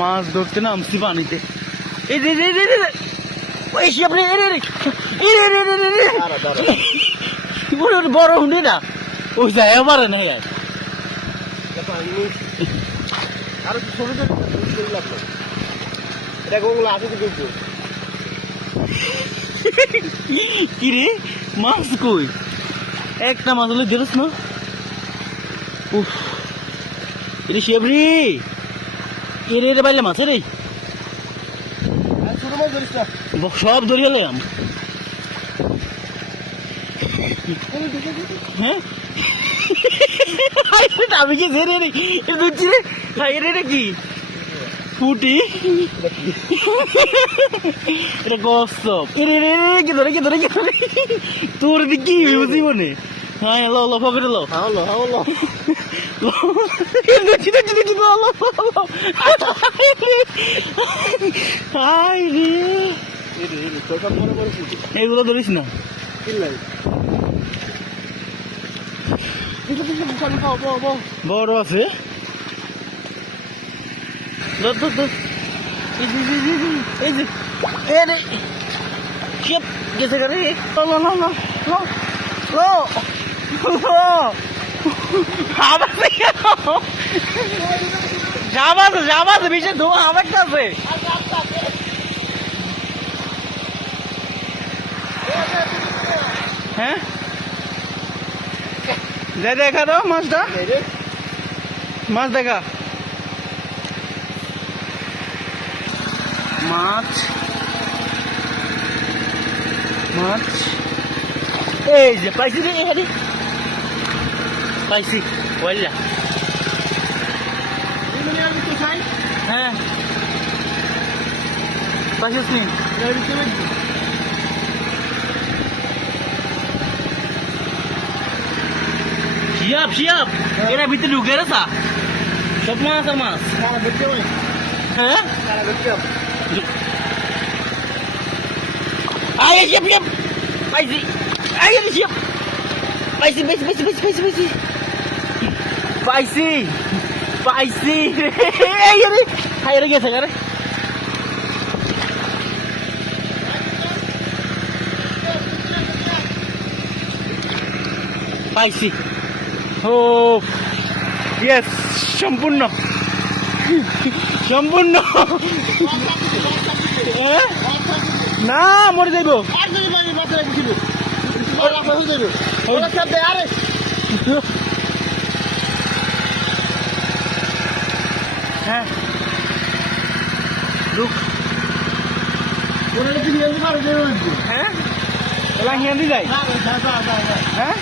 মাছ ধরতে নামছি পানিতে। এই যে ওই আপনি বড় হুন্ডি না ওই যায় পারে না আর কি রে মাছ কই একটা মাছ হলে দেখছ না। উফ এটা শিবরি এর বাইলে মাছ রে সব ধরে গেলাম। হ্যাঁ আমি কি রে বুঝছি রে এটা কি ফুটি এটা কসব কি ধরে তোর দিক কি বুঝি মনে। হ্যাঁ লো লো পকেটে লো এগুলো ধরিস না বড় আছে এই যে গেছে গাড়ি যাবাতে বেশি ধোয়া আমার কাছে। হ্যাঁ যাই দেখা দাও মাছটা মাছ দেখা মাছ মাছ এই যে পাইছি রে এখানে পাইছি বললা। হ্যাঁ পাইছিস নি শিয়াব এরা ভিতরে ঢুকে রেছা সব মাছ আর মাছ। হ্যাঁ আয় শিয়াব পাইছি আয় শিয়াব পাইছি খাইরে গেছে রে পাইছি। ও ইয়েস সম্পূর্ণ না মরে যাইব হ্যাঁ হ্যাঁ এলা হিয়ান্দি যাই হ্যাঁ